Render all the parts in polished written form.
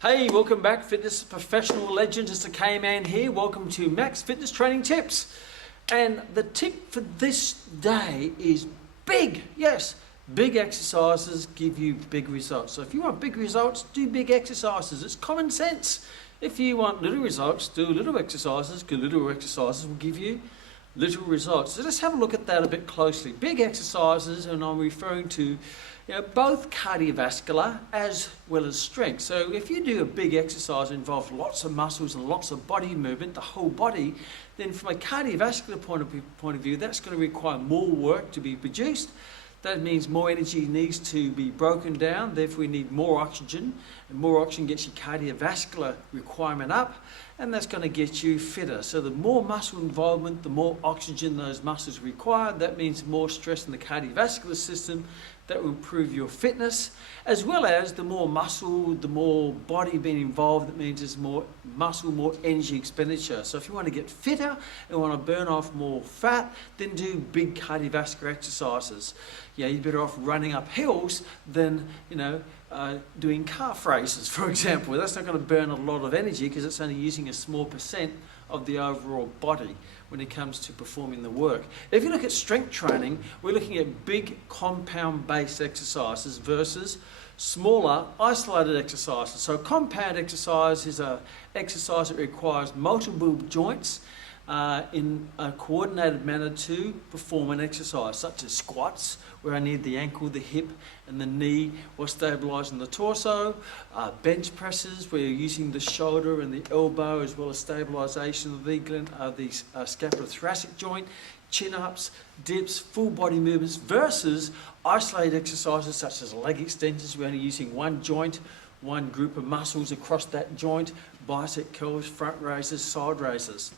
Hey, welcome back, fitness professional legends. It's the Kman here. Welcome to Max Fitness Training Tips. And the tip for this day is big. Yes, big exercises give you big results. So if you want big results, do big exercises. It's common sense. If you want little results, do little exercises, because little exercises will give you little results. So let's have a look at that a bit closely. Big exercises, and I'm referring to both cardiovascular as well as strength. So if you do a big exercise that involves lots of muscles and lots of body movement, the whole body, then from a cardiovascular point of view, that's going to require more work to be produced. That means more energy needs to be broken down, therefore we need more oxygen, and more oxygen gets your cardiovascular requirement up, and that's going to get you fitter. So the more muscle involvement, the more oxygen those muscles require. That means more stress in the cardiovascular system. That will improve your fitness, as well as the more muscle, the more body being involved. That means there's more muscle, more energy expenditure. So if you want to get fitter and want to burn off more fat, then do big cardiovascular exercises. You're better off running up hills than doing calf races, for example. That's not going to burn a lot of energy because it's only using a small percent of the overall body when it comes to performing the work. If you look at strength training, we're looking at big compound-based exercises versus smaller isolated exercises. So compound exercise is an exercise that requires multiple joints in a coordinated manner to perform an exercise, such as squats, where I need the ankle, the hip, and the knee while stabilizing the torso. Bench presses, where you're using the shoulder and the elbow, as well as stabilization of the scapulothoracic joint. Chin-ups, dips, full body movements, versus isolated exercises such as leg extensions, where we're only using one joint, one group of muscles across that joint, bicep curls, front raises, side raises.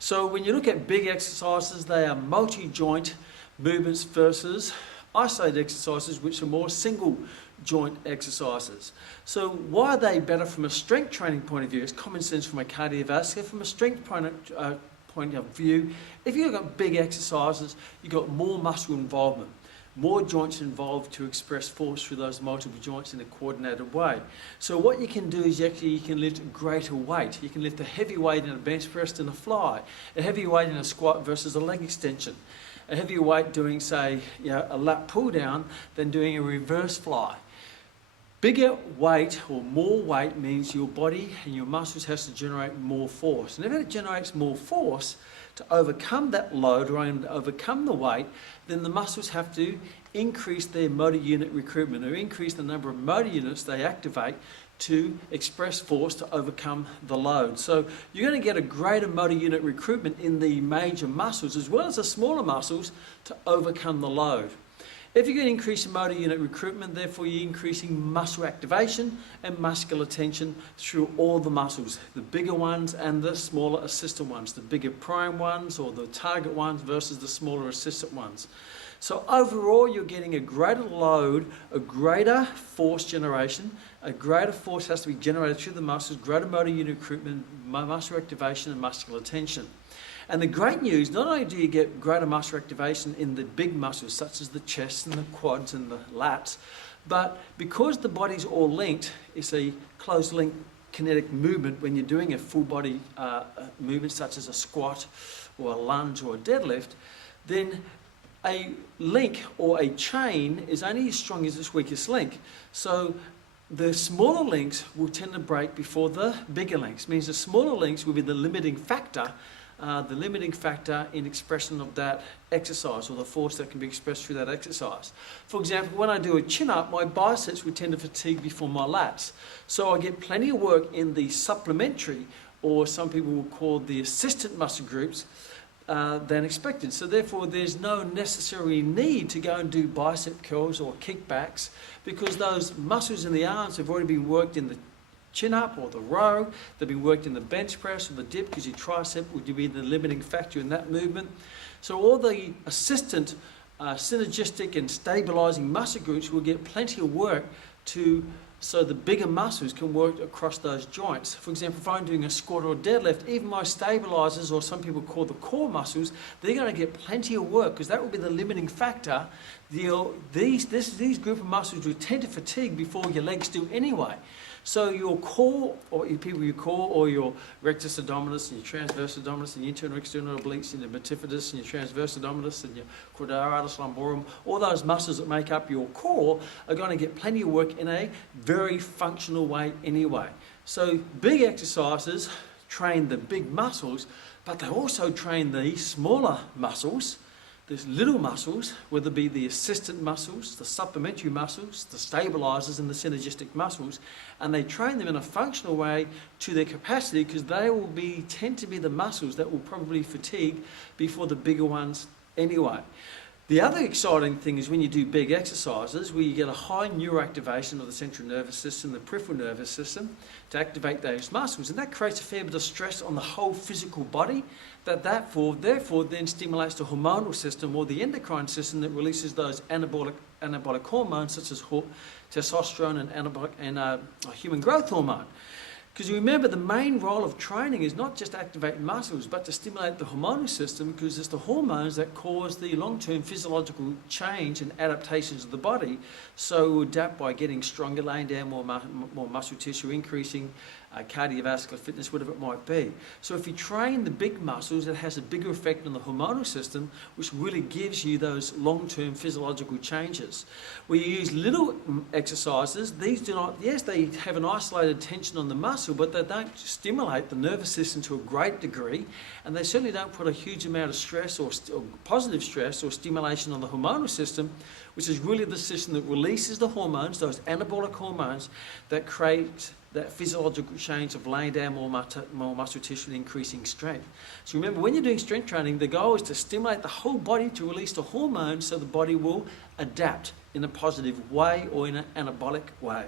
So when you look at big exercises, they are multi-joint movements versus isolated exercises, which are more single joint exercises. So why are they better from a strength training point of view? It's common sense from a cardiovascular. From a strength point of view, if you've got big exercises, you've got more muscle involvement, more joints involved to express force through those multiple joints in a coordinated way. So what you can do is you can lift greater weight. You can lift a heavy weight in a bench press than a fly, a heavy weight in a squat versus a leg extension, a heavier weight doing, say, a lat pull down than doing a reverse fly. Bigger weight or more weight means your body and your muscles has to generate more force. And if it generates more force to overcome that load or to overcome the weight, then the muscles have to increase their motor unit recruitment or increase the number of motor units they activate to express force to overcome the load. So you're going to get a greater motor unit recruitment in the major muscles as well as the smaller muscles to overcome the load. If you're going to increase motor unit recruitment, therefore you're increasing muscle activation and muscular tension through all the muscles, the bigger ones and the smaller assistant ones, the bigger prime ones or the target ones versus the smaller assistant ones. So overall, you're getting a greater load, a greater force generation. A greater force has to be generated through the muscles, greater motor unit recruitment, muscle activation and muscular tension. And the great news, not only do you get greater muscle activation in the big muscles such as the chest and the quads and the lats, but because the body's all linked, it's a closed link kinetic movement when you're doing a full body movement such as a squat or a lunge or a deadlift, then a link or a chain is only as strong as its weakest link. So the smaller links will tend to break before the bigger links. It means the smaller links will be the limiting factor in expression of that exercise or the force that can be expressed through that exercise. For example, when I do a chin-up, my biceps would tend to fatigue before my lats. So I get plenty of work in the supplementary, or some people will call the assistant muscle groups, than expected. So therefore there's no necessary need to go and do bicep curls or kickbacks because those muscles in the arms have already been worked in the chin-up or the row, they've been worked in the bench press or the dip because your tricep would be the limiting factor in that movement. So all the assistant synergistic and stabilizing muscle groups will get plenty of work so the bigger muscles can work across those joints. For example, if I'm doing a squat or deadlift, even my stabilizers, or some people call the core muscles, they're going to get plenty of work because that will be the limiting factor. These group of muscles will tend to fatigue before your legs do anyway. So your core, or your core, or your rectus abdominis, and your transverse abdominis, and your internal external obliques, and your multifidus, and your transverse abdominis, and your quadratus lumborum, all those muscles that make up your core are going to get plenty of work in a very functional way anyway. So big exercises train the big muscles, but they also train the smaller muscles. There's little muscles, whether it be the assistant muscles, the supplementary muscles, the stabilizers and the synergistic muscles, and they train them in a functional way to their capacity, because they will tend to be the muscles that will probably fatigue before the bigger ones anyway. The other exciting thing is when you do big exercises where you get a high neuroactivation of the central nervous system, the peripheral nervous system, to activate those muscles, and that creates a fair bit of stress on the whole physical body, therefore then stimulates the hormonal system or the endocrine system that releases those anabolic hormones such as testosterone and anabolic and human growth hormone. Because you remember, the main role of training is not just to activate muscles, but to stimulate the hormonal system, because it's the hormones that cause the long-term physiological change and adaptations of the body. So we adapt by getting stronger, laying down more muscle tissue, increasing cardiovascular fitness, whatever it might be. So if you train the big muscles, it has a bigger effect on the hormonal system, which really gives you those long-term physiological changes. Where you use little exercises, these do not, yes, they have an isolated tension on the muscle, but they don't stimulate the nervous system to a great degree, and they certainly don't put a huge amount of stress or positive stress or stimulation on the hormonal system, which is really the system that releases the hormones, those anabolic hormones that create that physiological change of laying down more muscle tissue and increasing strength. So remember, when you're doing strength training, the goal is to stimulate the whole body to release the hormones so the body will adapt in a positive way or in an anabolic way.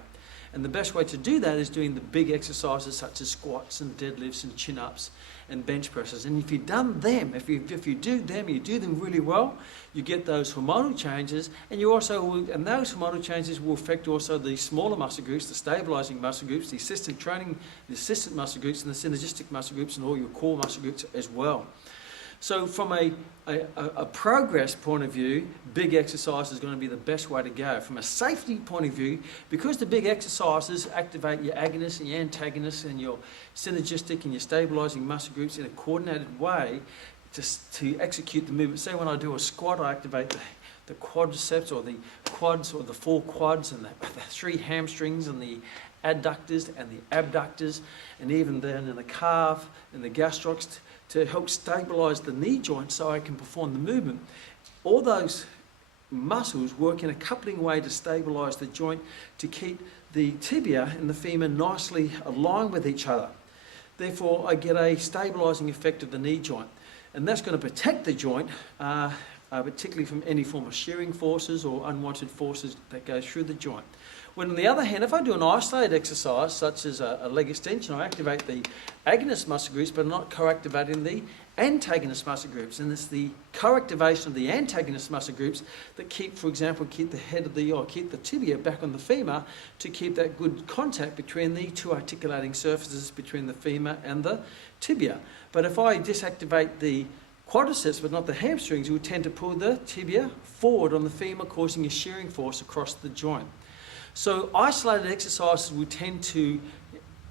And the best way to do that is doing the big exercises such as squats and deadlifts and chin-ups and bench presses. And if you've done them, if you do them, you do them really well, you get those hormonal changes, and those hormonal changes will affect also the smaller muscle groups, the stabilizing muscle groups, the assistant muscle groups, and the synergistic muscle groups, and all your core muscle groups as well. So from a progress point of view, big exercise is going to be the best way to go. From a safety point of view, because the big exercises activate your agonists and your antagonists and your synergistic and your stabilizing muscle groups in a coordinated way to execute the movement. Say when I do a squat, I activate the quadriceps or the quads or the four quads and the three hamstrings and the adductors and the abductors, and even then in the calf and the gastrocs to help stabilize the knee joint so I can perform the movement. All those muscles work in a coupling way to stabilize the joint, to keep the tibia and the femur nicely aligned with each other. Therefore, I get a stabilizing effect of the knee joint, and that's going to protect the joint, particularly from any form of shearing forces or unwanted forces that go through the joint. When on the other hand, if I do an isolated exercise, such as a leg extension, I activate the agonist muscle groups, but not co-activating the antagonist muscle groups. And it's the co-activation of the antagonist muscle groups that keep the head of keep the tibia back on the femur, to keep that good contact between the two articulating surfaces between the femur and the tibia. But if I disactivate the quadriceps but not the hamstrings, you will tend to pull the tibia forward on the femur, causing a shearing force across the joint. So isolated exercises will tend to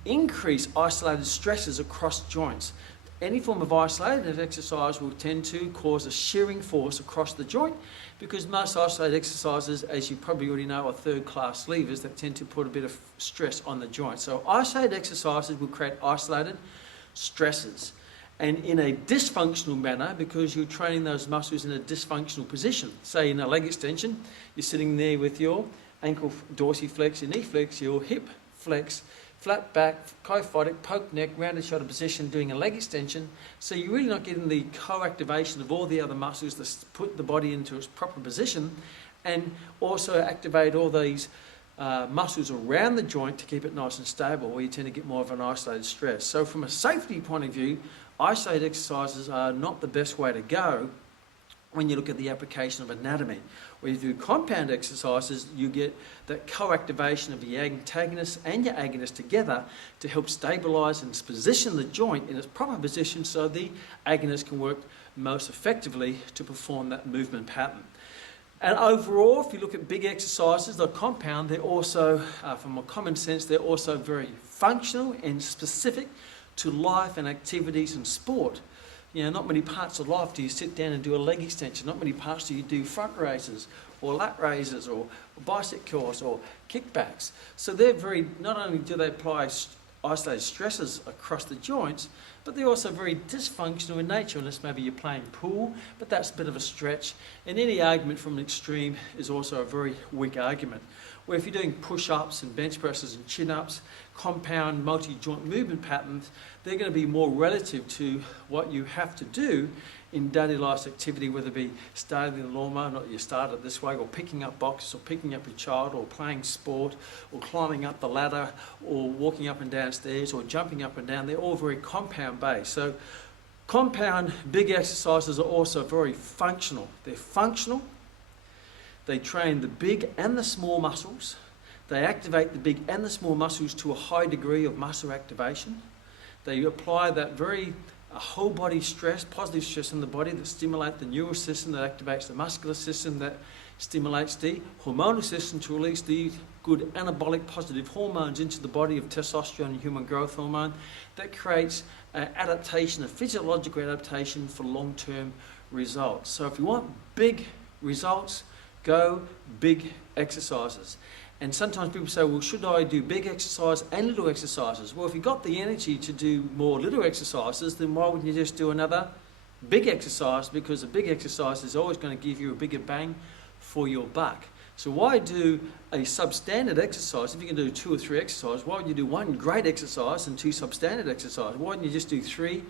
increase isolated stresses across joints. Any form of isolated exercise will tend to cause a shearing force across the joint, because most isolated exercises, as you probably already know, are third-class levers that tend to put a bit of stress on the joint. So isolated exercises will create isolated stresses, and in a dysfunctional manner, because you're training those muscles in a dysfunctional position. Say in a leg extension, you're sitting there with your ankle dorsiflex, your knee flex, your hip flex, flat back, kyphotic, poke neck, rounded shoulder position, doing a leg extension. So you're really not getting the co-activation of all the other muscles to put the body into its proper position, and also activate all these muscles around the joint to keep it nice and stable, where you tend to get more of an isolated stress. So from a safety point of view, isolated exercises are not the best way to go when you look at the application of anatomy. When you do compound exercises, you get that co-activation of the antagonist and your agonist together to help stabilize and position the joint in its proper position, so the agonist can work most effectively to perform that movement pattern. And overall, if you look at big exercises, the compound, they're also, from a common sense, they're also very functional and specific to life and activities and sport. You know, not many parts of life do you sit down and do a leg extension. Not many parts do you do front raises or lat raises or bicep curls or kickbacks. So they're very, not only do they apply isolated stresses across the joints, but they're also very dysfunctional in nature, unless maybe you're playing pool, but that's a bit of a stretch. And any argument from an extreme is also a very weak argument. Where if you're doing push-ups and bench presses and chin-ups, compound multi-joint movement patterns, they're going to be more relative to what you have to do in daily life activity, whether it be starting the lawnmower, not you start it this way, or picking up boxes, or picking up your child, or playing sport, or climbing up the ladder, or walking up and down stairs, or jumping up and down. They're all very compound based. So compound big exercises are also very functional. They're functional. They train the big and the small muscles. They activate the big and the small muscles to a high degree of muscle activation. They apply that very whole body stress, positive stress in the body that stimulate the neural system, that activates the muscular system, that stimulates the hormonal system to release the good anabolic positive hormones into the body of testosterone and human growth hormone. That creates an adaptation, a physiological adaptation for long-term results. So if you want big results, go big exercises. And sometimes people say, well, should I do big exercise and little exercises? Well, if you've got the energy to do more little exercises, then why wouldn't you just do another big exercise? Because a big exercise is always going to give you a bigger bang for your buck. So why do a substandard exercise? If you can do 2 or 3 exercises, why would you do 1 great exercise and 2 substandard exercises? Why wouldn't you just do 3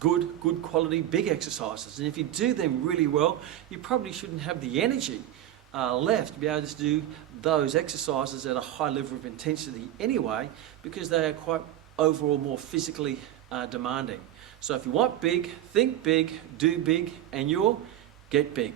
good quality big exercises? And if you do them really well, you probably shouldn't have the energy left to be able to do those exercises at a high level of intensity anyway, because they are quite overall more physically demanding. So if you want big, think big, do big, and you'll get big.